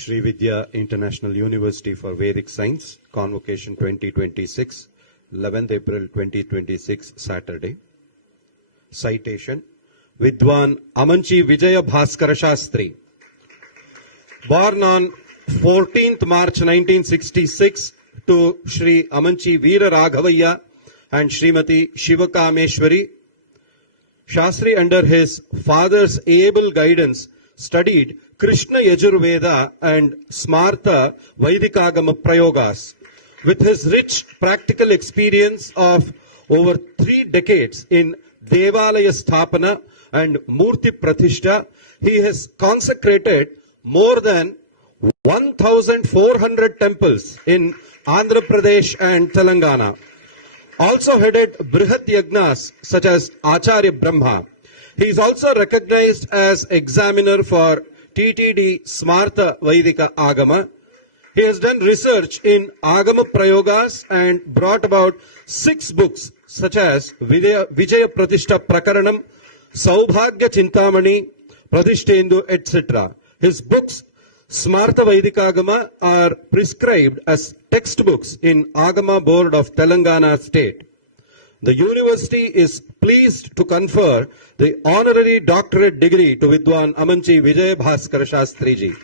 Sri Vidya International University for Vedic Science, Convocation 2026, 11th April 2026, Saturday. Citation, Vidwan Amanchi Vijaya Bhaskara Shastri, born on 14th March 1966 to Sri Amanchi Veera Raghavaya and Srimati Shivakameshwari. Shastri, under his father's able guidance, studied Krishna Yajurveda and Smartha Vaidikagama Prayogas. With his rich practical experience of over 3 decades in Devalaya Sthapana and Murti Pratishtha, he has consecrated more than 1,400 temples in Andhra Pradesh and Telangana. Also headed Brihat Yagnas such as Acharya Brahma. He is also recognized as examiner for TTD Smartha Vaidika Agama. He has done research in Agama Prayogas and brought about 6 books such as Vijaya Pratishtha Prakaranam, Saubhagya Chintamani, Pratishtendu, etc. His books Smartha Vaidikagama are prescribed as textbooks in Agama Board of Telangana State. The university is pleased to confer the honorary doctorate degree to Vidwan Amanchi Vijaya Bhaskara Shastri ji.